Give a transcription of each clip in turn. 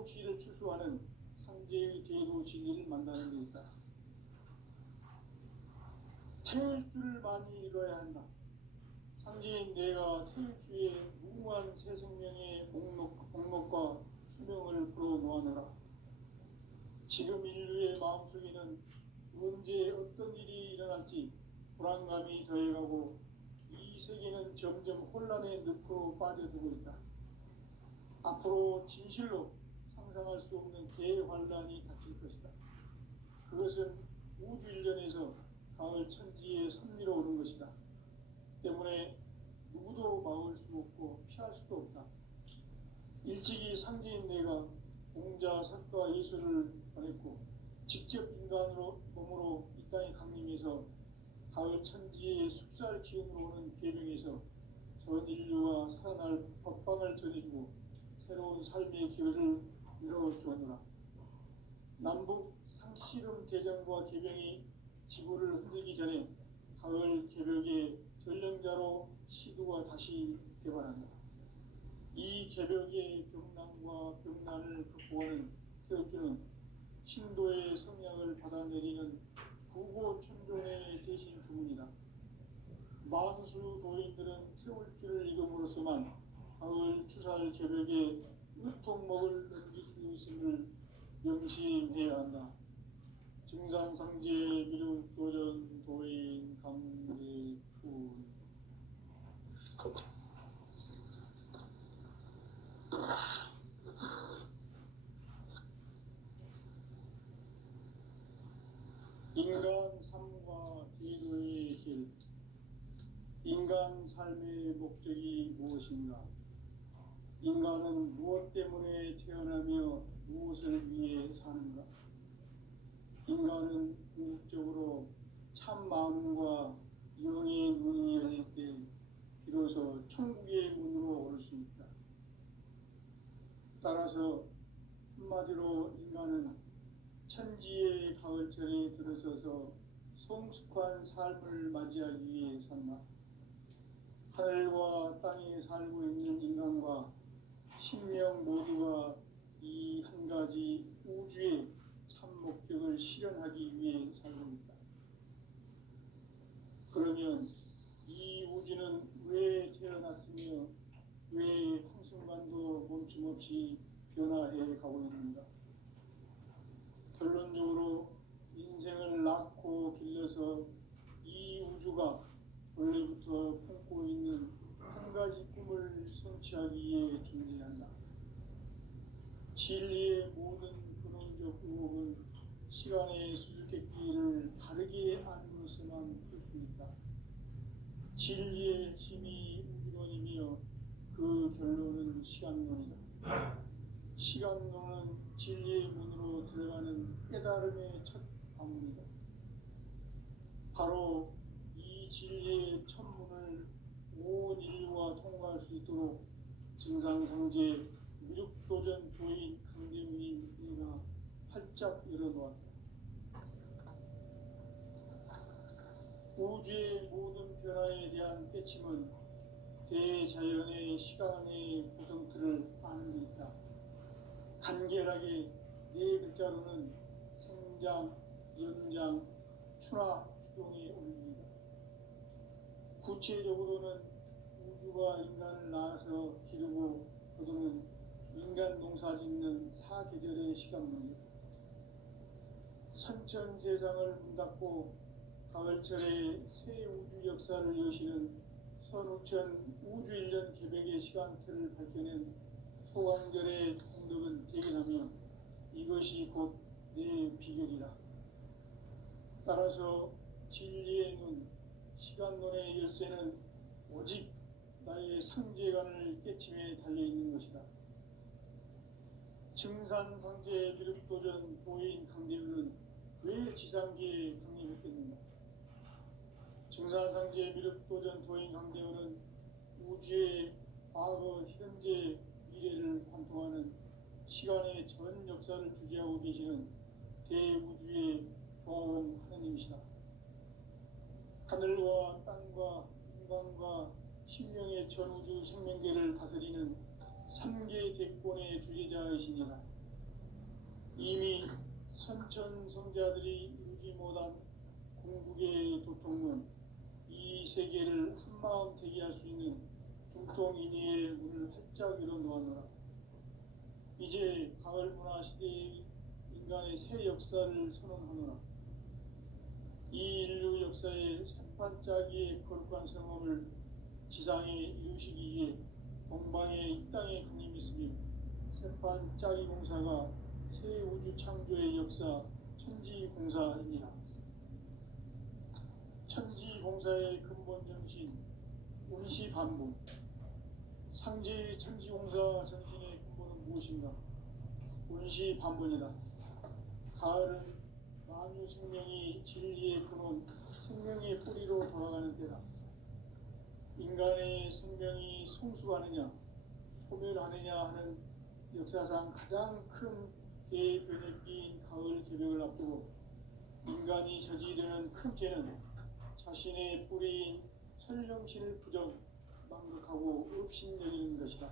태옥시를 추수하는 상제의 제도 진리를 만나는 데 있다. 태일주를 많이 읽어야 한다. 상제인 내가 태일주의 무궁한 새 생명의 목록과 수명을 불어놓아노라. 지금 인류의 마음속에는 언제 어떤 일이 일어날지 불안감이 더해가고 이 세계는 점점 혼란의 늪으로 빠져들고 있다. 앞으로 진실로 상상할 수 없는 대환란이 닥칠 것이다. 그것은 우주 일전에서 가을 천지의 섭리로 오는 것이다. 때문에 누구도 막을 수 없고 피할 수도 없다. 일찍이 상제인 내가 공자, 석가, 예수를 보냈고 직접 인간으로 몸으로 이 땅에 강림해서 가을 천지의 숲살 기운으로 오는 계명에서 전 인류가 살아날 법방을 전해주고 새로운 삶의 기회를 열어주었노라. 남북 상씨름 대전과 계병이 지구를 흔들기 전에 가을 개벽의 전령자로 시두가 다시 개발한다. 이 개벽의 병난과 병난을 극복하는 태극주는 신도의 성약을 받아내리는 구고천종의 대신 주문이다. 만수 도인들은 태울주를 읽음으로써만 가을 추살 개벽의 으통목을 넘길 수 있음을 명심해야 한다. 증산상제 미륵도전 도인 강대군. 인간 삶과 기도의 길. 인간 삶의 목적이 무엇인가? 인간은 무엇 때문에 태어나며 무엇을 위해 사는가? 인간은 궁극적으로 참 마음과 영의 문이 열릴 때 비로소 천국의 문으로 올 수 있다. 따라서 한마디로 인간은 천지의 가을철에 들어서서 성숙한 삶을 맞이하기 위해 산다. 하늘과 땅에 살고 있는 인간과 신명 모두가 이 한 가지 우주의 참 목적을 실현하기 위해 살고 있다. 그러면 이 우주는 왜 태어났으며 왜 한순간도 멈춤없이 변화해 가고 있는가? 결론적으로 인생을 낳고 길러서 이 우주가 원래부터 품고 있는 한 가지 꿈을 성취하기 위해 존재한다. 진리의 모든 근원적 의혹은 시간의 수수께끼를 다르게 알므로서만 풀 수 있다. 진리의 핵심이 우주론이며 그 결론은 시간론이다. 시간론은 진리의 문으로 들어가는 깨달음의 첫 방문이다. 바로 이 진리의 첫 문을 온 인류가 통과할 수 있도록 증산상제 미륵도전 도인 강대문인 내가 활짝 열어놓았다. 우주의 모든 변화에 대한 깨침은 대자연의 시간의 구성틀을 아는 데 있다. 간결하게 네 글자로는 생장, 연장, 추나 추동의 원리이다. 구체적으로는 우주가 인간을 낳아서 기르고 거두는 인간 농사 짓는 사계절의 시간문이다. 선천 세상을 문닫고 가을철에 새 우주 역사를 여시는 선우천 우주일년 개백의 시간틀을 밝혀낸 소강절의 공덕은 대견하며 이것이 곧 내 비결이라. 따라서 진리의 눈, 시간론의 열쇠는 오직 나의 상제관을 깨침에 달려있는 것이다. 증산상제 미륵도전 도인 강대우는 왜 지상계에 강림했겠는가? 증산상제 미륵도전 도인 강대우는 우주의 과거, 현재, 미래를 관통하는 시간의 전 역사를 주재하고 계시는 대우주의 조화원 하느님이시다. 하늘과 땅과 인간과 신명의 전우주 생명계를 다스리는 3개 대권의 주제자이시니라. 이미 선천성자들이 이루지 못한 궁극의 도통은 이 세계를 한마음 되게 할 수 있는 중통인의의 문을 활짝 열어놓았노라. 이제 가을 문화 시대의 인간의 새 역사를 선언하노라. 이 인류 역사의 새판짜기의 거룩한 성험을 지상에 이루시기 위해 동방의 이 땅에 강림이 있으며 새판짜기 공사가 새 우주 창조의 역사 천지공사입니다. 천지공사의 근본 정신 운시반복. 상제의 천지공사 정신의 근본은 무엇인가? 운시반복이다. 가을은 만유 생명이 진리의 근원, 생명의 뿌리로 돌아가는 때다. 인간의 생명이 성숙하느냐, 소멸하느냐 하는 역사상 가장 큰 대변혁기인 가을 개벽을 앞두고 인간이 저지르는 큰 죄는 자신의 뿌리인 천령신을 부정, 망덕하고 업신여기는 것이다.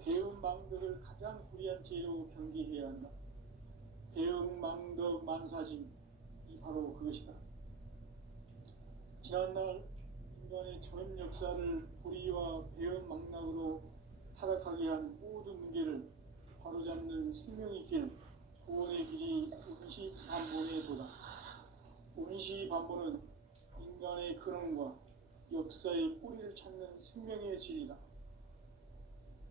배움 망덕을 가장 불의한 죄로 경계해야 한다. 배움 망덕 만사짐이 바로 그것이다. 지난날 인간의 전 역사를 불의와 배움 망락으로 타락하게 한 모든 문제를 바로잡는 생명의 길, 구원의 길이 운시반본의 도다. 운시반본은 인간의 근원과 역사의 뿌리를 찾는 생명의 질이다.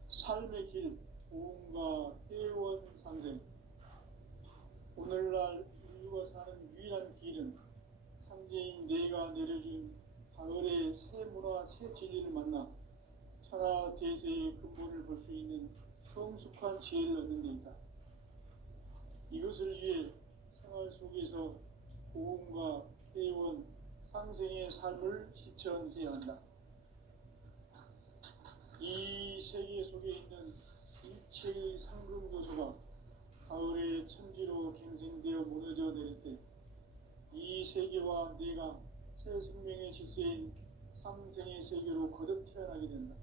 삶의 길, 보험과 회원 상생. 오늘날 인류가 사는 유일한 길은 상제인 내가 내려준 가을의 새 문화, 새 진리를 만나 천하 대세의 근본을 볼 수 있는 성숙한 지혜를 얻는 데 있다. 이것을 위해 생활 속에서 보험과 회원, 상생의 삶을 실천해야 한다. 이 세계 속에 있는 일체의 상금 요소가 가을의 천지로 갱생되어 무너져 내릴 때 이 세계와 내가 새 생명의 질서인 상생의 세계로 거듭 태어나게 된다.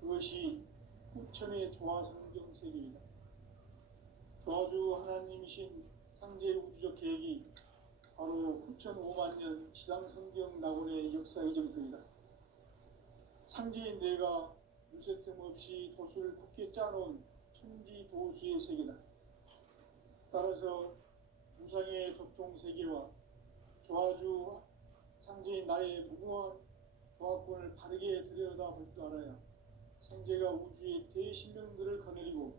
그것이 후천의 조화성경 세계이다. 조화주 하나님이신 상제 우주적 계획이 바로 후천 5만년 지상성경 낙원의 역사 이정표이다. 상제인 내가 유세 틈 없이 도수를 굳게 짜놓은 천지도수의 세계다. 따라서 무상의 덕종 세계와 조화주 상제인 나의 무궁한 조화권을 바르게 들여다볼 줄 알아야 상제가 우주의 대신령들을 거느리고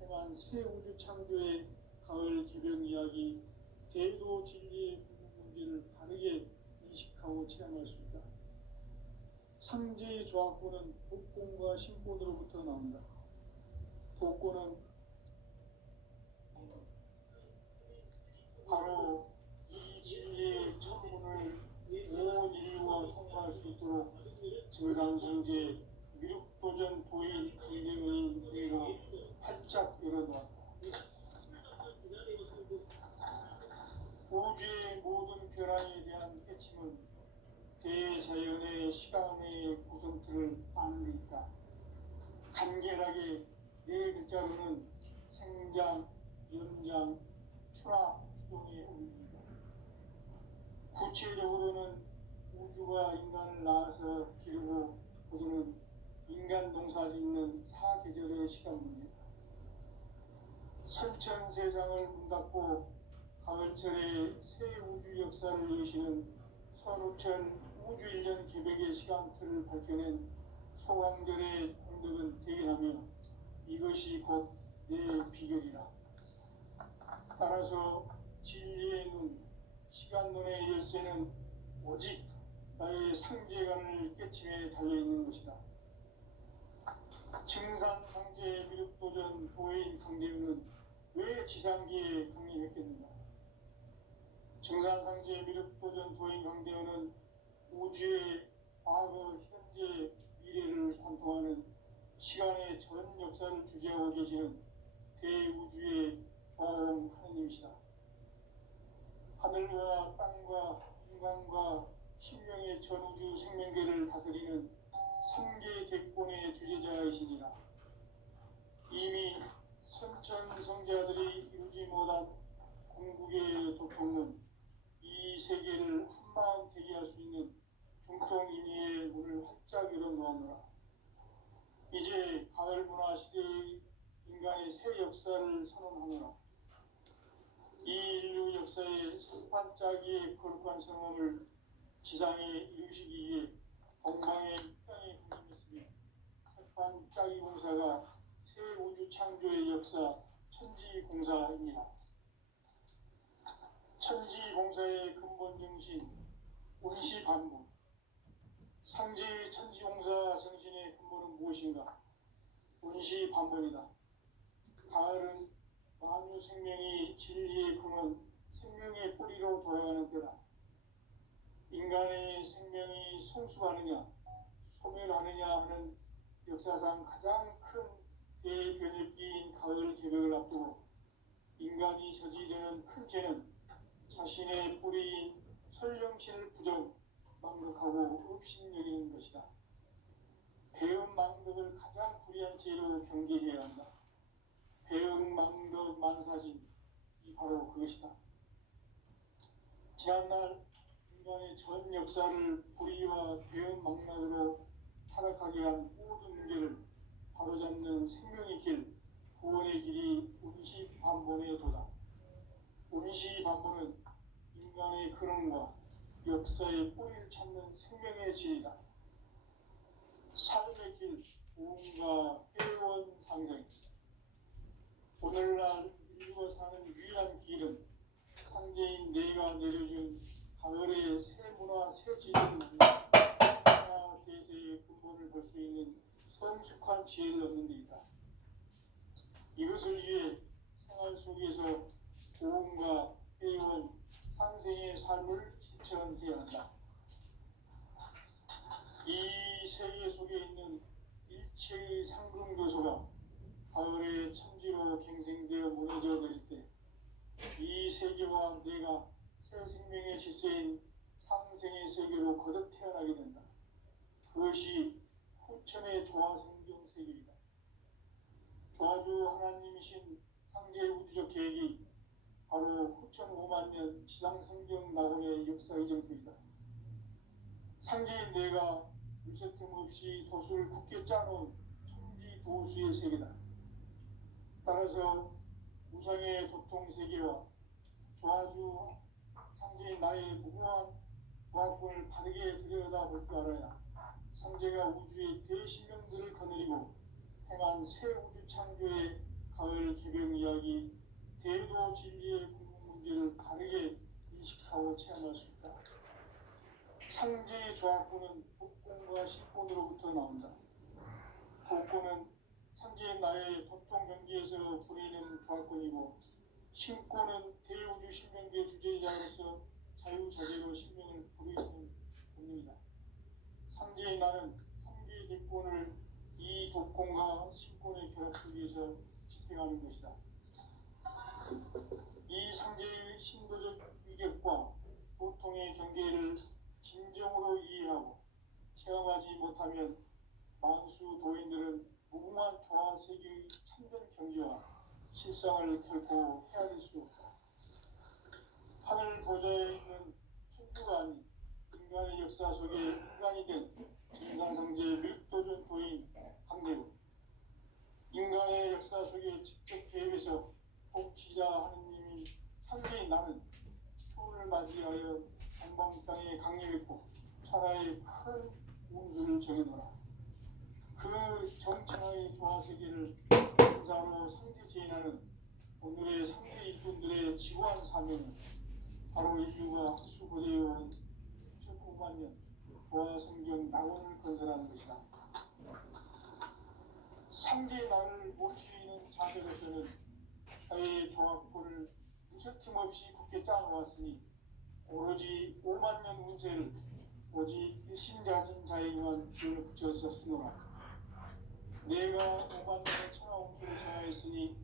행한 새 우주 창조의 가을 개벽 이야기, 대도 진리의 궁극 문제를 바르게 인식하고 체험할 수 있다. 상제의 조화권은 복권과 신권으로부터 나온다. 복권은 바로 이 진리의 천문을 온 인류가 통과할 수 있도록 증산성제 미륵도전 도인 강령의 내가 활짝 열어놓았다. 우주의 모든 변화에 대한 깨침은 대자연의 시간의 구성틀을 아는 데 있다. 간결하게 네 글자로는 생장, 연장, 추락, 추동에 올립니다. 구체적으로는 우주가 인간을 낳아서 기르고 거두는 인간 농사 짓는 사계절의 시간 문제다. 선천 세상을 문 닫고 가을철에 새 우주 역사를 여시는 선우천 우주 1년 개벽의 시간틀을 밝혀낸 소광절의 공덕은 대견하며 이것이 곧 내 비결이라. 따라서 진리의 눈, 시간론의 열쇠는 오직 나의 상제관을 깨침에 달려있는 것이다. 증산상제 미륵도전 도인 강대우는 왜 지상기에 강림했겠는가? 증산상제 미륵도전 도인 강대우는 우주의 과거, 현재, 미래를 관통하는 시간의 전 역사를 주재하고 계시는 대우주의 조화원 하느님이시다. 하늘과 땅과 인간과 신명의 전우주 생명계를 다스리는 3개 대권의 주제자이시니라. 이미 선천성자들이 참지 못한 궁극의 도통은 이 세계를 한마음 되게 할 수 있는 중통인의의 문을 활짝 열어놓았노라. 이제 가을 문화 시대의 인간의 새 역사를 선언하노라. 이 인류 역사의 첫 반짝이의 거룩한 성험을 지상에 이루시기 위해 동방의 땅에 군림했으며 첫 반짝이 공사가 새 우주 창조의 역사 천지공사입니다. 천지공사의 근본 정신 운시반복. 상제의 천지공사 정신의 근본은 무엇인가? 운시반복이다. 가을은 만유 생명이 진리의 근원, 생명의 뿌리로 돌아가는 때다. 인간의 생명이 성숙하느냐, 소멸하느냐 하는 역사상 가장 큰 대변혁기인 가을 개벽을 앞두고 인간이 저지르는 큰 죄는 자신의 뿌리인 설령신을 망각하고 업신여기는 것이다. 배은망덕을 가장 불의한 죄로 경계해야 한다. 배은망덕 만사진이 바로 그것이다. 지난날 인간의 전 역사를 불의와 배은망락으로 타락하게 한 모든 문제를 바로잡는 생명의 길, 구원의 길이 운시반본의 도다. 운시반본은 인간의 근원과 역사의 뿌리를 찾는 생명의 질이다. 삶의 길, 구원과 회원 상생. 오늘날 인류가 사는 유일한 길은 상제인 내가 내려준 가을의 새 문화, 새 지혜를 문화 대세의 근본을 볼 수 있는 성숙한 지혜를 얻는 데 있다. 이것을 위해 생활 속에서 고음과 회원, 상생의 삶을 실천해야 한다. 이 세계 속에 있는 일체의 상금 요소가 가을의 천지로 갱생되어 무너져 내릴 때 이 세계와 내가 새 생명의 질서인 상생의 세계로 거듭 태어나게 된다. 그것이 후천의 조화성경 세계이다. 조화주 하나님이신 상제 우주적 계획이 바로 후천 5만 년 지상성경 낙원의 역사 이정표이다. 상제인 내가 물새틈 없이 도수를 굳게 짜놓은 천지도수의 세계다. 따라서 우상의 도통세계와 조화주 상제인 나의 무궁한 조합권을 바르게 들여다볼 줄 알아야 상제가 우주의 대신명들을 거느리고 행한 새 우주 창조의 가을 개벽 이야기, 대도 진리의 궁극 문제를 바르게 인식하고 체험할 수 있다. 상제의 조합권은 복권과 신권으로부터 나온다. 복권은 상제의 나의 도통 경지에서 부리는 조합권이고, 신권은 대우주 신명계 주제자로서 자유자재로 신명을 부리는 본능이다. 상제의 나는 상계 대권을 이 도권과 신권의 결합 속에서 집행하는 것이다. 이 상제의 신도적 위격과 보통의 경계를 진정으로 이해하고 체험하지 못하면 만수 도인들은 무궁한 조화 세계의 참된 경지와 실상을 결코 헤아릴 수 없다. 하늘 보좌에 있는 천주가 아닌 인간의 역사 속에 인간이 된 정상상제 밀도전 도인 강대우, 인간의 역사 속에 직접 개입해서 복지자 하느님인 상제인 나는 초를 맞이하여 동방 땅에 강림했고 천하의 큰 운수를 정해놓으라. 그 정천하의 조화세계를 인사로 상제 제인하는 오늘의 상제 일꾼들의 지구한 사명은 바로 인류가 학수고대해온 9만 년 조화성경 낙원을 건설하는 것이다. 상제의 나를 모시는 자세로서는 나의 조합권을 무쇠틈 없이 굳게 짜놓았으니 오로지 5만 년 운세를 오직 일심가진 자에게만 줄을 붙여서 쓰노라. 내가 5만 년의 천하 운수를 정하였으니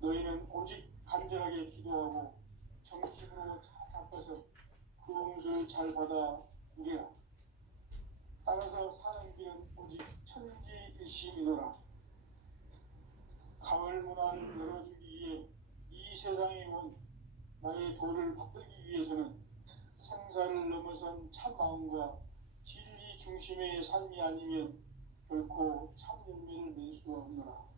너희는 오직 간절하게 기도하고 정식으로 잘 잡아서 그 운수를 잘 받아 누리라. 따라서 사는 길은 오직 천지일심이노라. 가을 문화를 열어주기 위해 이 세상에 온 나의 도를 받들기 위해서는 생사를 넘어선 참 마음과 진리 중심의 삶이 아니면 결코 참 열매를 맺을 수가 없노라.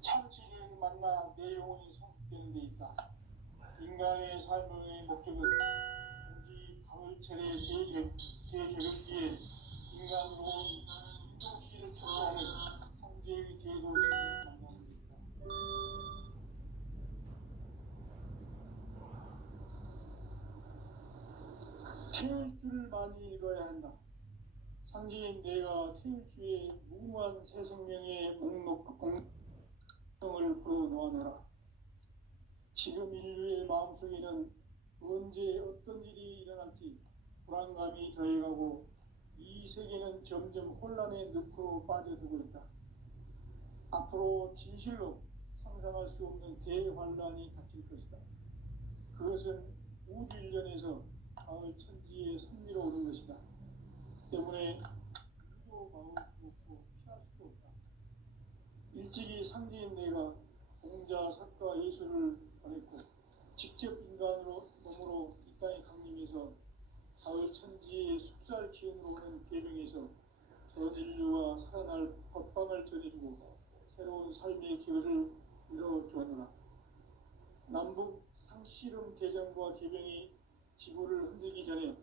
참 진리를 만나 내 영혼이 성숙되는 데 있다. 인간의 삶의 목적은 단지 가을철의 대개벽기에 인간으로 도시를 초래하는 상제의 대도시를 만나는 것이다. 태울 줄을 많이 읽어야 한다. 상제인 내가 태울 주의 무궁한 새 생명의 공성을 불어놓아노라. 지금 인류의 마음속에는 언제 어떤 일이 일어날지 불안감이 더해가고 이 세계는 점점 혼란의 늪으로 빠져들고 있다. 앞으로 진실로 상상할 수 없는 대환란이 닥칠 것이다. 그것은 우주 일전에서 가을 천지의 섭리로 오는 것이다. 때문에 누구도 막을 수 없고 피할 수도 없다. 일찍이 상제인 내가 공자, 석가, 예수를 보냈고 직접 인간으로 몸으로 이 땅에 강림해서 가을 천지의 숲살 기운으로 오는 계명에서 전 인류와 살아날 법방을 전해주고 새로운 삶의 기회를 이뤄주었노라. 남북 상씨름 대전과 계병이 지구를 흔들기 전에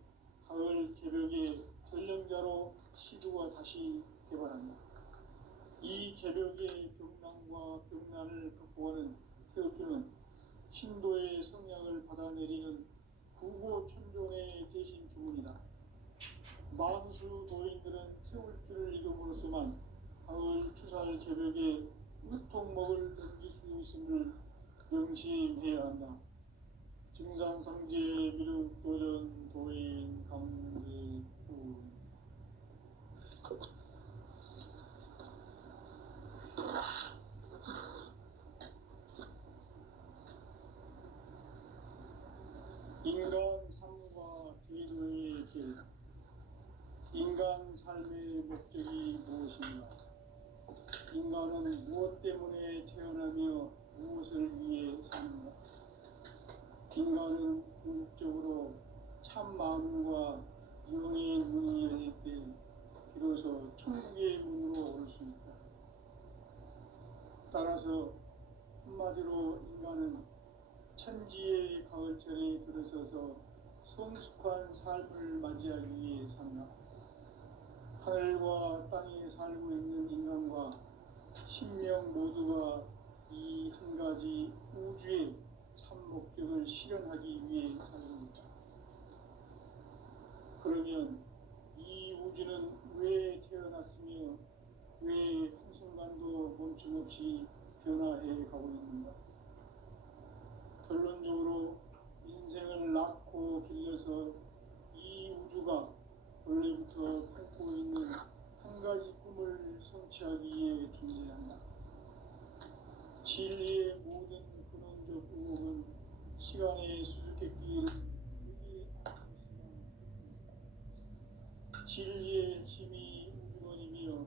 가을 개벽의 전령자로 시주가 다시 개발한다. 이 개벽의 병난과 병난을 극복하는 태극주는 신도의 성량을 받아내리는 구고천존의 대신 주문이다. 만수 도인들은 태울 줄을 읽음으로써만 가을 추살 개벽의 으통목을 넘길 수 있음을 명심해야 한다. 증산상제 미륵도전 도인 강제구 인간 삶과 기도의 길. 인간 삶의 목적이 무엇인가? 인간은 무엇 때문에 태어나며 무엇을 위해 사는가? 인간은 궁극적으로 참 마음과 영의 문이 열릴 때 비로소 천국의 문으로 올 수 있다. 따라서 한마디로 인간은 천지의 가을철에 들어서서 성숙한 삶을 맞이하기 위해 산다. 하늘과 땅에 살고 있는 인간과 신명 모두가 이 한 가지 우주의 참 목적을 실현하기 위해 살립니다. 그러면 이 우주는 왜 태어났으며 왜 한순간도 멈춤없이 변화해 가고 있는가? 결론적으로 인생을 낳고 길러서 이 우주가 원래부터 품고 있는 한 가지 꿈을 성취하기 위해 존재한다. 진리의 모든 근원적 의혹은 시간의 수수께끼를 진리의 힘이 우주론이며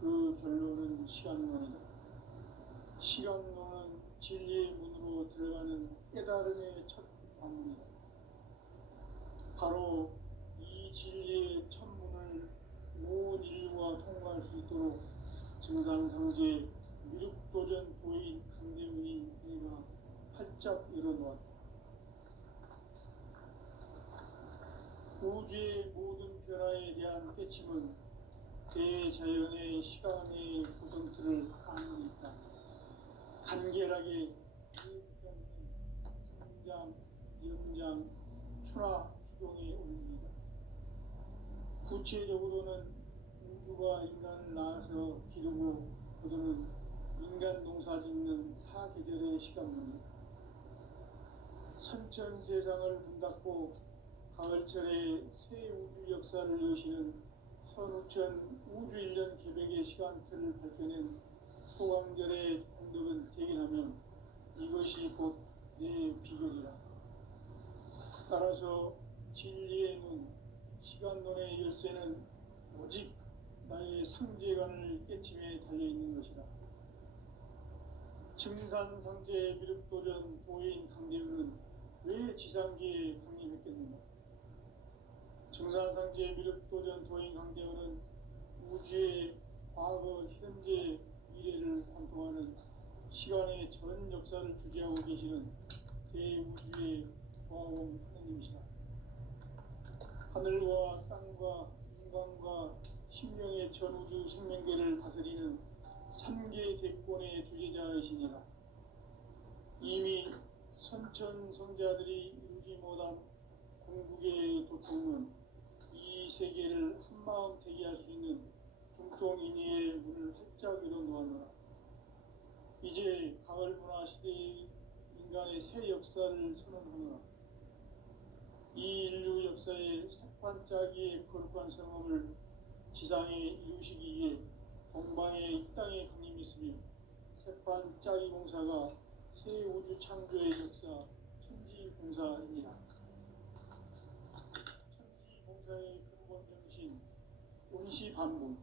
그 결론은 시간론이다. 시간론은 진리의 문으로 들어가는 깨달음의 첫 방문이다. 바로 이 진리의 첫 문을 온 인류가 통과할 수 있도록 증산상제 미륵도전 도인 강대문인 내가 활짝 열어놓았다. 우주의 모든 변화에 대한 깨침은 대자연의 시간의 구성틀을 안고 있다. 간결하게 성장, 연장, 추나 추동에 올립니다. 구체적으로는 우주가 인간을 낳아서 기르고 거두는 인간 농사 짓는 사계절의 시간입니다. 선천 세상을 문 닫고 가을철에 새 우주 역사를 여시는 선우천 우주 1년 개벽의 시간틀을 밝혀낸 소강절의 공덕은 대견하면 이것이 곧 내 비결이라. 따라서 진리의 문, 시간론의 열쇠는 오직 나의 상제관을 깨침에 달려있는 것이다. 증산상제 미륵도전 도인 강대우는 왜 지상기에 강림했겠는가? 증산상제 미륵도전 도인 강대우는 우주의 과거, 현재, 미래를 관통하는 시간의 전 역사를 주재하고 계시는 대우주의 조화공 하느님이시다. 하늘과 땅과 인간과 신명의 전우주 생명계를 다스리는 3계 대권의 주재자이시니라. 이미 선천성자들이 이루지 못한 궁극의 도통은 이 세계를 한마음 대기할 수 있는 중통인의의 문을 활짝 열어놓았노라. 이제 가을 문화 시대의 인간의 새 역사를 선언하노라. 이 인류 역사의 새판짜기의 거룩한 성업을 지상에 이루시기 위해 동방의 이 땅에 강림했으며 새판짜기 공사가 새 우주 창조의 역사 천지공사입니다. 천지공사의 근본 정신 운시반복.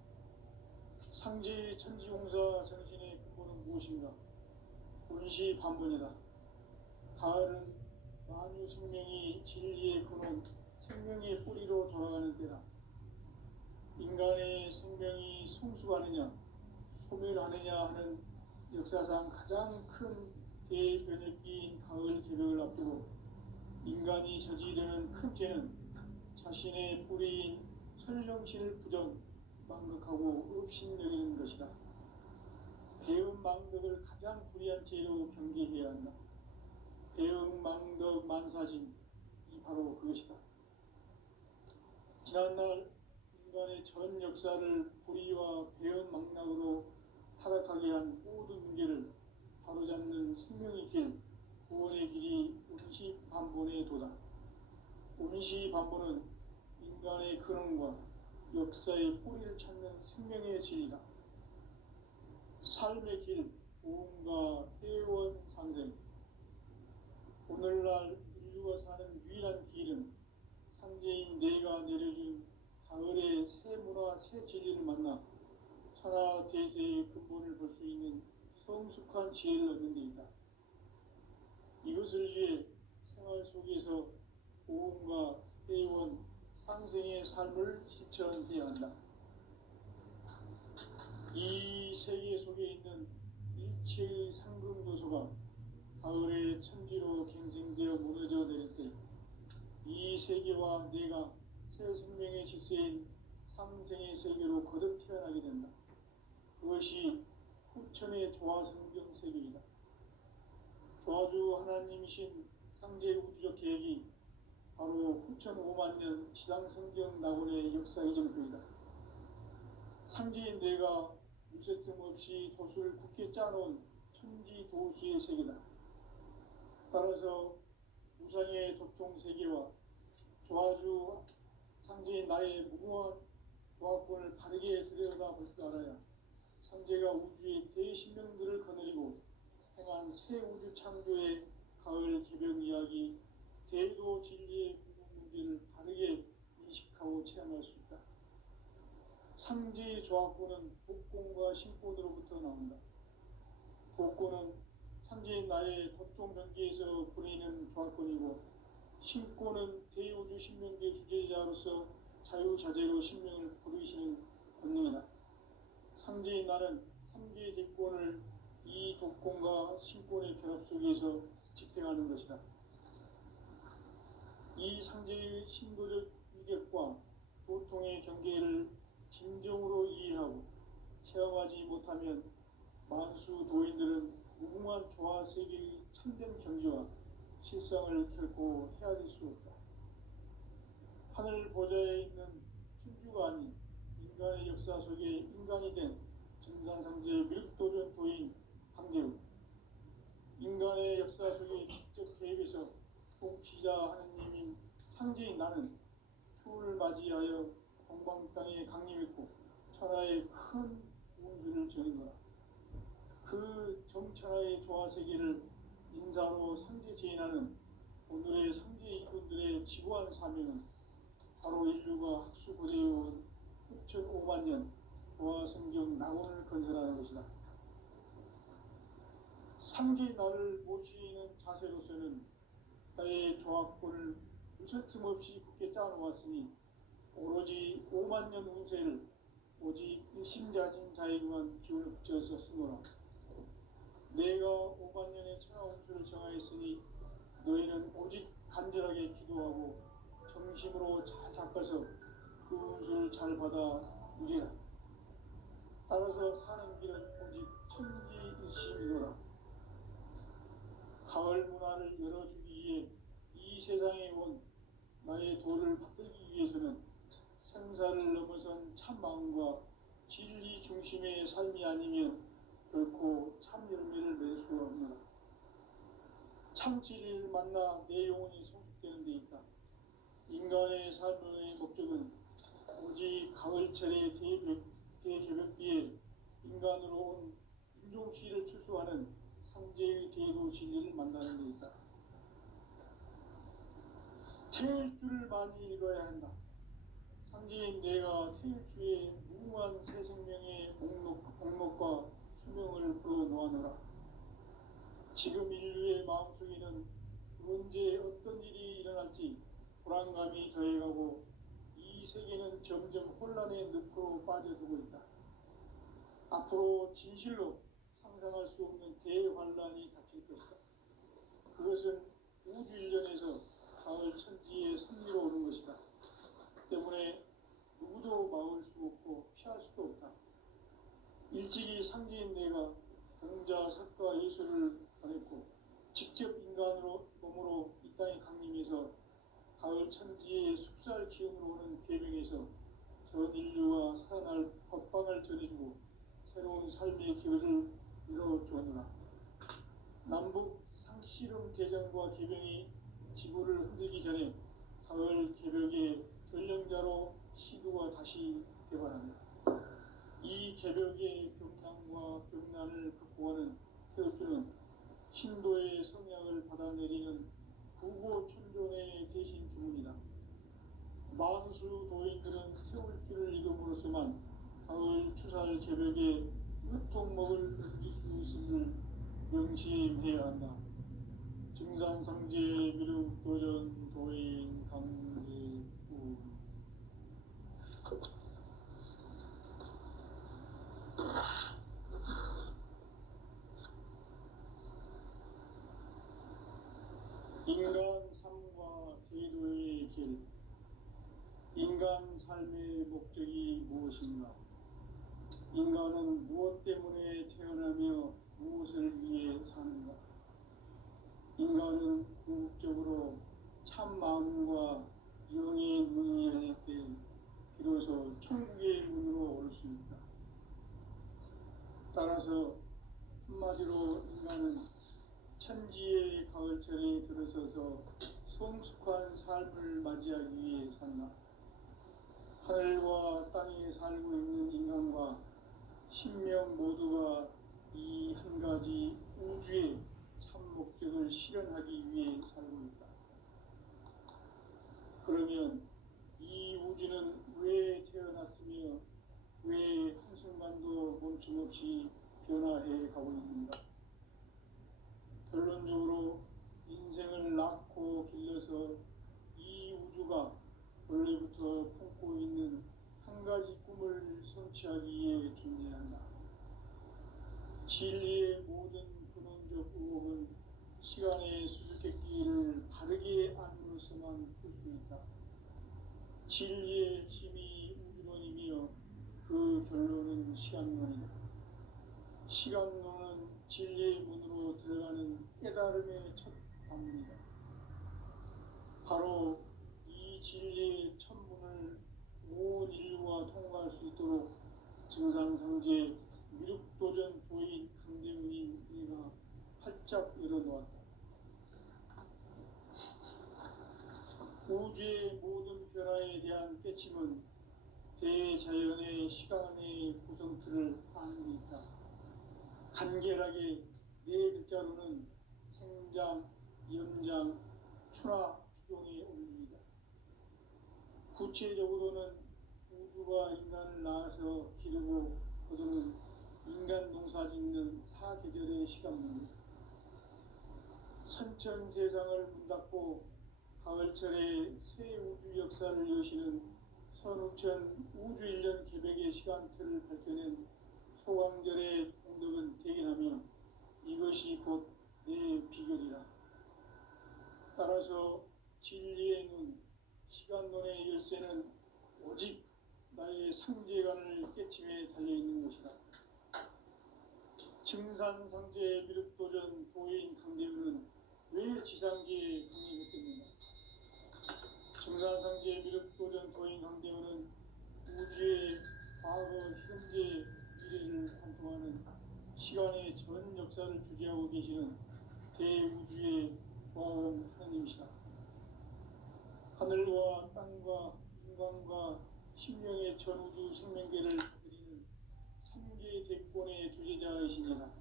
상제의 천지공사 정신의 근본은 무엇인가? 운시반복이다. 가을은 만유 생명이 진리의 근원, 생명의 뿌리로 돌아가는 때다. 인간의 생명이 성숙하느냐, 소멸하느냐 하는 역사상 가장 큰 대변혁기인 가을 개벽을 앞두고 인간이 저지르는 큰 죄는 자신의 뿌리인 설령신을 부정, 망극하고 업신여기는 것이다. 배음 망덕을 가장 불의한 죄로 경계해야 한다. 배음 망덕 만사진이 바로 그것이다. 지난날 인간의 전 역사를 불의와 배음 망락으로 타락하게 한 모든 문제를 바로잡는 생명의 길, 구원의 길이 운시반본의 도다. 운시반본은 인간의 근원과 역사의 뿌리를 찾는 생명의 진리다. 삶의 길, 보험과 회원 상생. 오늘날 인류가 사는 유일한 길은 상제인 내가 내려준 가을의 새 문화, 새 진리를 만나 천하 대세의 근본을 볼 수 있는 성숙한 지혜를 얻는 데 있다. 이것을 위해 생활 속에서 보험과 회원, 상생의 삶을 실천해야 한다. 이 세계 속에 있는 일체의 상금도소가 가을의 천지로 갱생되어 무너져 내릴 때 이 세계와 내가 새 생명의 질서인 상생의 세계로 거듭 태어나게 된다. 그것이 후천의 조화성경 세계이다. 조화주 하나님이신 상제 우주적 계획이 바로 후천 5만년 지상성경 낙원의 역사 이정표이다. 상제인 내가 유세 틈 없이 도수를 굳게 짜놓은 천지도수의 세계다. 따라서 무상의 도통세계와 조화주 상제인 나의 무궁한 조화권을 바르게 들여다볼 줄 알아야 상제가 우주의 대신명들을 거느리고 행한 새 우주 창조의 가을 개벽 이야기, 대도 진리의 궁극 문제를 바르게 인식하고 체험할 수 있다. 상제의 조화권은 복권과 신권으로부터 나온다. 복권은 상제인 나의 도통 경계에서 부리는 조화권이고, 신권은 대우주 신명계 주제자로서 자유자재로 신명을 부르시는 권능이다. 상제인 나는 3계 대권을 이 독권과 신권의 결합 속에서 집행하는 것이다. 이 상제의 신도적 위격과 도통의 경계를 진정으로 이해하고 체험하지 못하면 만수 도인들은 무궁한 조화 세계의 참된 경지와 실상을 결코 헤아릴 수 없다. 하늘 보좌에 있는 천주가 아닌 인간의 역사 속에 인간이 된 증산상제 미륵도전 도인 강대우, 인간의 역사 속에 직접 개입해서 통치자 하느님인 상제인 나는 추을 맞이하여 동방 땅에 강림했고 천하의 큰 운수를 전한 거라. 그 정천하의 조화세계를 인사로 상제 제인하는 오늘의 상제 이분들의 지구한 사명은 바로 인류가 학수고대해온 6,500만 년 조화성경 낙원을 건설하는 것이다. 상대의 나를 모시는 자세로서는 나의 조합권을 무설틈 없이 굳게 짜놓았으니 오로지 5만 년 운세를 오직 일심자진 자에게만 기운을 붙여서 쓰노라. 내가 5만 년의 천하운수를 정하였으니 너희는 오직 간절하게 기도하고 정심으로 잘 닦아서 그 운수를 잘 받아 누리라. 따라서 사는 길은 오직 천지일심이노라. 가을 문화를 열어주기 위해 이 세상에 온 나의 도를 받들기 위해서는 생사를 넘어선 참마음과 진리 중심의 삶이 아니면 결코 참 열매를 맺을 수가 없노라. 참 진리를 만나 내 영혼이 성숙되는 데 있다. 인간의 삶의 목적은 오직 가을철의 대개벽기에 인간으로 온 인종시를 추수하는 상제의 대도 진리를 만나는 데 있다. 태일주를 많이 읽어야 한다. 상제인 내가 태일주의 무궁한 새 생명의 목록과 수명을 불어놓아노라. 지금 인류의 마음속에는 언제 어떤 일이 일어날지 불안감이 더해가고 이 세계는 점점 혼란의 늪으로 빠져들고 있다. 앞으로 진실로 상상할 수 없는 대환란이 닥칠 것이다. 그것은 우주 일련에서 가을 천지의 섭리로 오는 것이다. 때문에 누구도 막을 수 없고 피할 수도 없다. 일찍이 상제인 내가 공자, 석가, 예수를 보냈고 직접 인간으로 몸으로 이 땅에 강림해서 가을 천지의 숲살 기운으로 오는 계명에서 전 인류가 살아날 법방을 전해주고 새로운 삶의 기회를 이뤄주었노라. 남북 상씨름 대전과 계명이 지구를 흔들기 전에 가을 개벽의 전령자로 시도가 다시 개발한다. 이 개벽의 병난과 병난을 극복하는 태울주는 신도의 성약을 받아내리는 구고천존의 대신 주문이다. 만수 도인들은 태울주를 읽음으로써만 가을 추살 개벽의 으통목을 넘길 수 있음을 명심해야 한다. 증산상제 미륵도전 도인 강제우. 인간 삶과 제도의 길. 인간 삶의 목적이 무엇인가? 인간은 무엇 때문에 태어나며 무엇을 위해 사는가? 인간은 궁극적으로 참 마음과 영의 문이 열릴 때 비로소 천국의 문으로 올 수 있다. 따라서 한마디로 인간은 천지의 가을철에 들어서서 성숙한 삶을 맞이하기 위해 산다. 하늘과 땅에 살고 있는 인간과 신명 모두가 이 한 가지 우주의 참 목적을 실현하기 위해 살고 있다. 그러면 이 우주는 왜 태어났으며 왜 한순간도 멈춤없이 변화해 가고 있는가? 결론적으로 인생을 낳고 길러서 이 우주가 원래부터 품고 있는 한 가지 꿈을 성취하기 위해 존재한다. 진리의 모든 근원적 의혹은 시간의 수수께끼를 바르게 안으로서만 풀 수 있다. 진리의 핵심이 우주론이며 그 결론은 시간론이다. 시간론은 진리의 문으로 들어가는 깨달음의 첫 방문이다. 바로 이 진리의 첫 문을 온 인류가 통과할 수 있도록 증산상제 미륵도전 도인 강대문인 이가 활짝 열어놓았다. 우주의 모든 변화에 대한 깨침은 대자연의 시간의 구성틀을 아는 데 있다. 간결하게 네 글자로는 생장, 연장, 추나, 추종의 원리이다. 구체적으로는 우주가 인간을 낳아서 기르고 거두는 인간 농사 짓는 사계절의 시간문이다. 선천 세상을 문 닫고 가을철에 새 우주 역사를 여시는 선우천 우주일년 개백의 시간틀을 밝혀낸 소강절의 공덕은 대견하며 이것이 곧 내 비결이라. 따라서 진리의 눈, 시간론의 열쇠는 오직 나의 상제관을 깨침에 달려있는 것이다. 증산상제 미륵도전 도인 강대우는 왜 지상계에 강림했겠는가? 증산상제 미륵도전 도인 강대우는 우주의 과거, 현재, 미래를 관통하는 시간의 전 역사를 주재하고 계시는 대우주의 조화원 하나님이시다. 하늘과 땅과 인간과 신명의 전우주 생명계를 다스리는 3개 대권의 주제자이십니다.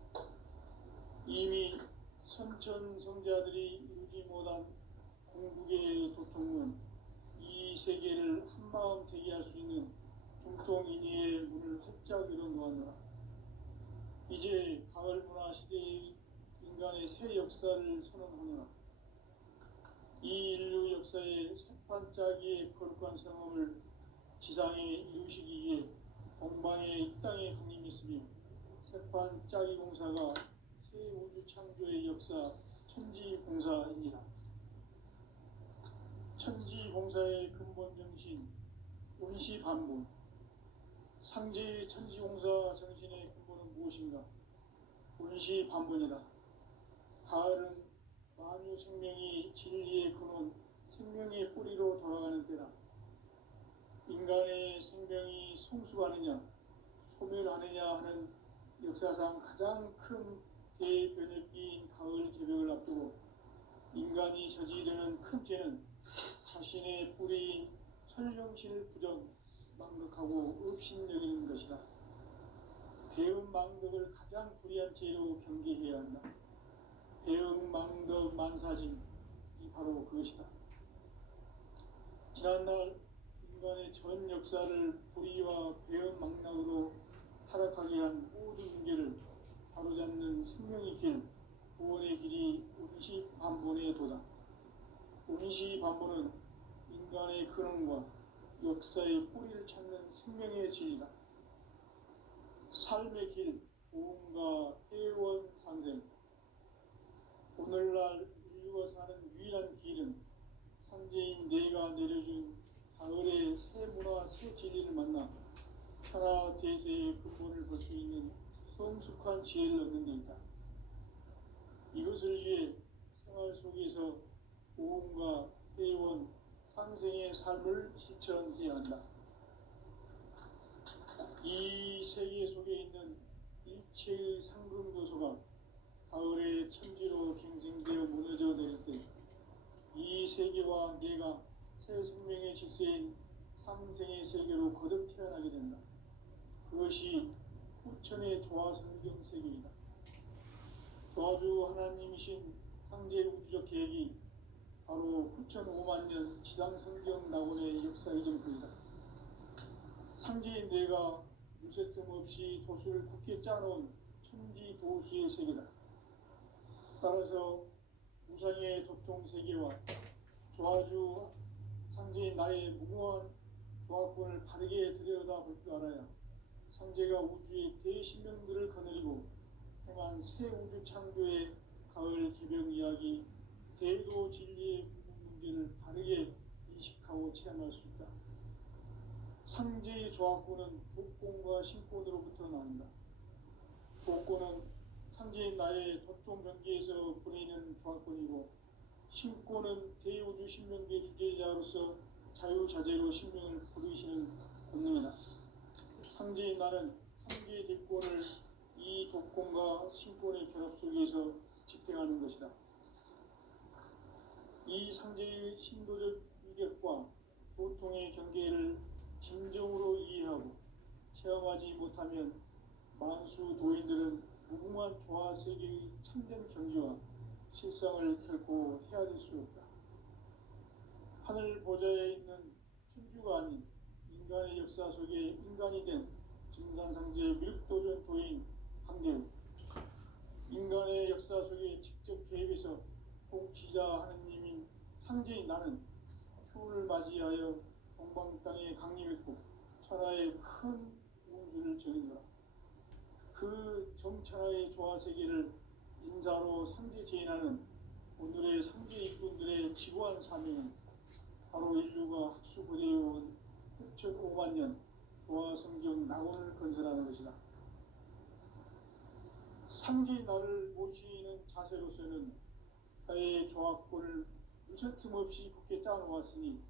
이미 선천 성자들이 이루지 못한 궁극의 도통문, 이 세계를 한마음 되게 할 수 있는 중통인의의 문을 활짝 열어놓았노라. 이제 가을 문화 시대의 인간의 새 역사를 선언하노라. 이 인류 역사의 새판짜기의 거룩한 성험을 지상에 이루시기 위해 동방의 이 땅에 강림했으며 새판짜기 공사가 새 우주 창조의 역사 천지공사입니다. 천지공사의 근본 정신 운시반분. 상제의 천지공사 정신의 근본은 무엇인가? 운시반분이다. 가을은 만유 생명이 진리의 근원, 생명의 뿌리로 돌아가는 때다. 인간의 생명이 성숙하느냐, 소멸하느냐 하는 역사상 가장 큰 대변혁기인 가을 개벽을 앞두고 인간이 저지르는 큰 죄는 자신의 뿌리인 설령실 부정, 망덕하고 업신여기는 것이다. 배은 망덕을 가장 불의한 죄로 경계해야 한다. 배은 망덕 만사진이 바로 그것이다. 지난날 인간의 전 역사를 불의와 배은 망락으로 타락하게 한 모든 문제를 바로잡는 생명의 길, 구원의 길이 운시반본의 도다. 운시반본은 인간의 근원과 역사의 뿌리를 찾는 생명의 진리다. 삶의 길, 보험과 회원 상생. 오늘날 인류가 사는 유일한 길은 상제인 내가 내려준 가을의 새 문화, 새 진리를 만나 천하 대세의 근본을 볼 수 있는 성숙한 지혜를 얻는 데 있다. 이것을 위해 생활 속에서 보험과 회원, 상생의 삶을 실천해야 한다. 이 세계 속에 있는 일체의 상금도소가 가을의 천지로 갱생되어 무너져 내릴 때 이 세계와 내가 새 생명의 질서인 상생의 세계로 거듭 태어나게 된다. 그것이 후천의 조화성경 세계이다. 조화주 하나님이신 상제 우주적 계획이 바로 후천 5만 년 지상성경 낙원의 역사 이전뿐이다. 상제인 내가 유세틈 없이 도수를 굳게 짜놓은 천지도수의 세계다. 따라서 우상의 도통세계와 조화주 상제인 나의 무궁한 조화권을 바르게 들여다볼 줄 알아야 상제가 우주의 대신명들을 거느리고 행한 새 우주 창조의 가을 개벽 이야기, 대도 진리의 문제를 바르게 인식하고 체험할 수 있다. 상제의 조화권은 독권과 신권으로부터 나온다. 독권은 상제인 나의 도통 경계에서 보내는 조화권이고, 신권은 대우주 신명계 주제자로서 자유자재로 신명을 부르시는 본능이다. 상제인 나는 상제의 대권을 이 독권과 신권의 결합 속에서 집행하는 것이다. 이 상제의 신도적 위격과 도통의 경계를 진정으로 이해하고 체험하지 못하면 만수 도인들은 무궁한 조화 세계의 참된 경지와 실상을 결코 헤아릴 수 없다. 하늘 보좌에 있는 천주가 아닌 인간의 역사 속에 인간이 된 증산상제 미륵도전 도인 강대우, 인간의 역사 속에 직접 개입해서 상제인 나는 추운을 맞이하여 동방 땅에 강림했고 천하의 큰 운수를 전했노라. 그 정천하의 조화세계를 인사로 상제 제인하는 오늘의 상제 일꾼들의 지고한 사명은 바로 인류가 학수고대해온 6,500만 년 조화성경 낙원을 건설하는 것이다. 상제인 나를 모시는 자세로서는 나의 조합권을 무쇠틈 없이 굳게 짜놓았으니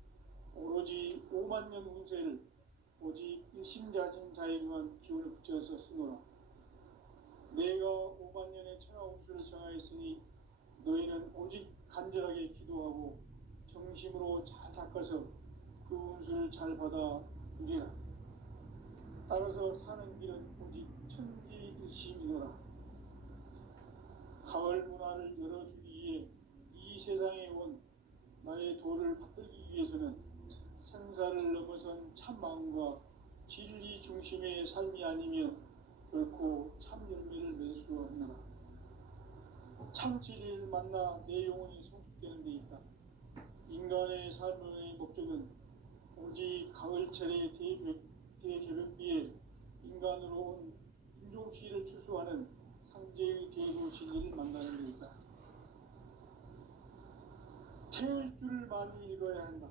오로지 5만 년 운세를 오직 일심자진 자에게만 기운을 붙여서 쓰노라. 내가 5만 년의 천하 운수를 정하였으니 너희는 오직 간절하게 기도하고 정심으로 잘 닦아서 그 운수를 잘 받아 누리라. 따라서 사는 길은 오직 천지일심이노라. 가을 문화를 열어주기 위해 이 세상에 온 나의 도를 받들기 위해서는 생사를 넘어선 참 마음과 진리 중심의 삶이 아니면 결코 참 열매를 맺을 수 없노라. 참 진리를 만나 내 영혼이 성숙되는 데 있다. 인간의 삶의 목적은 오직 가을철의 대개벽비에 인간으로 온 인종시를 추수하는 상제의 대로 진리를 만나는 데 있다. 태일주를 많이 읽어야 한다.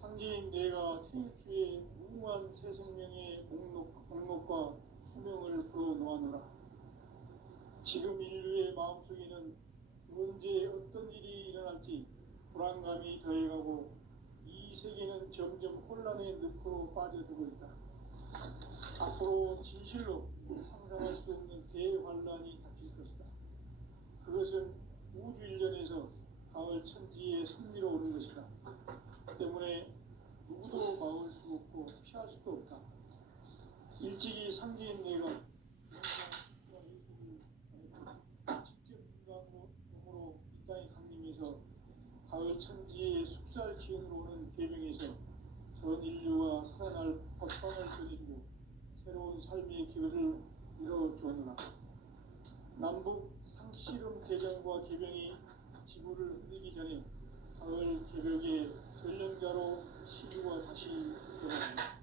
상제인 내가 태일주의 무궁한 새 생명의 목록과 수명을 풀어놓아노라. 지금 인류의 마음속에는 언제 어떤 일이 일어날지 불안감이 더해가고 이 세계는 점점 혼란의 늪으로 빠져들고 있다. 앞으로 진실로 상상할 수 없는 대환란이 닥칠 것이다. 그것은 우주 일전에서 가을 천지의 섭리로 오는 것이다. 때문에 누구도 막을 수 없고 피할 수도 없다. 일찍이 상제인 내가 직접 인간으로 이 땅에 강림해서 가을 천지의 숙살 기운으로 오는 계명에서 전 인류가 살아날 법방을 전해주고 새로운 삶의 기회를 이뤄주었노라. 남북 상씨름 대전과 개병이 지구를 흔들기 전에 가을 개벽의 전령자로 시주가 다시 돌아온다.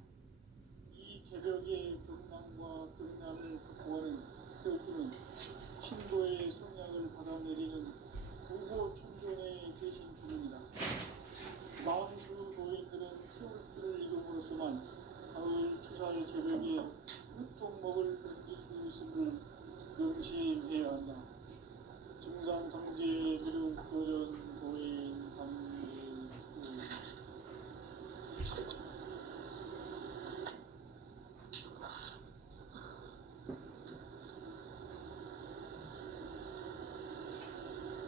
이 개벽의 경남과 경난을 극복하는 태어주는 신고의 성향을 받아내리는 무고 천존의 대신 주문이다. 만수 노인들은 태울주를 이름으로서만 가을 추살 개벽의 유통목을 느낄 수 있음을 명심해야 한다. 증산상제 미륵 도전 고인 감리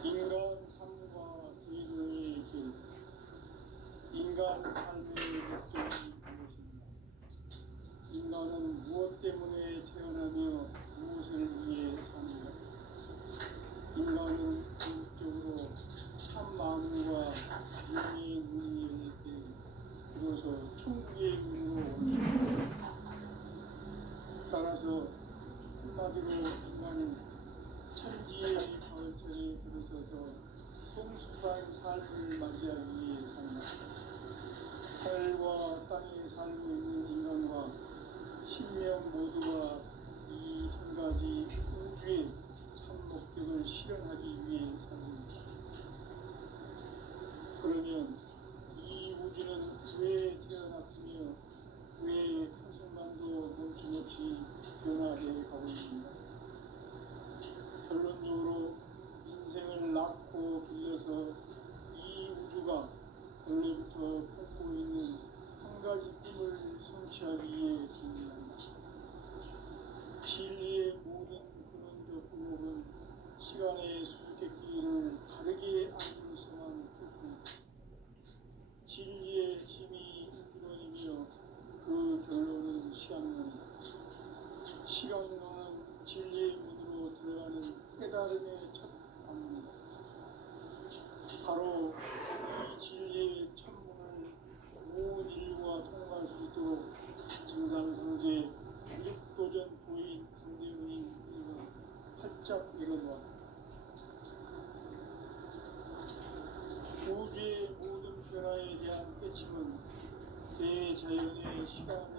인간 삶과 의료의 길. 인간 삶의 목적이 무엇입니까? 인간은 무엇 때문에 태어나며 무엇을 위해 삽니까? 인간은 궁극적으로 참 마음과 영의 눈이 열릴 때 비로소 천국의 문으로 올 수 있다. 따라서 한마디로 인간은 천지의 가을철에 들어서서 성숙한 삶을 맞이하기 위해 산다. 하늘과 땅에 살고 있는 인간과 신명 모두가 이 한 가지 우주의 참 목적을 실현하기 위해 삽니다. 그러면 이 우주는 왜 태어났으며 왜 한순간도 멈춤없이 변화해 가고 있습니다. 결론적으로 인생을 낳고 길러서 이 우주가 원래부터 품고 있는 한 가지 꿈을 성취하기 위해 진리한다. 진리의 모든 근원적 의목은 시간의 수수께끼를 다르게 알고서만 풀 수 있다. 진리의 힘이 근원이며 그 결론은 시간론이다. 시간론은 진리의 문으로 들어가는 깨달음의 첫 방문이다. 바로 이 진리의 천문을 온 인류가 통과할 수 있도록 증산상제 육도전 도인 강대우인을 활짝 열어놓았다. 우주 우리의 모든 변화에 대한 깨침은 대자연의 시간을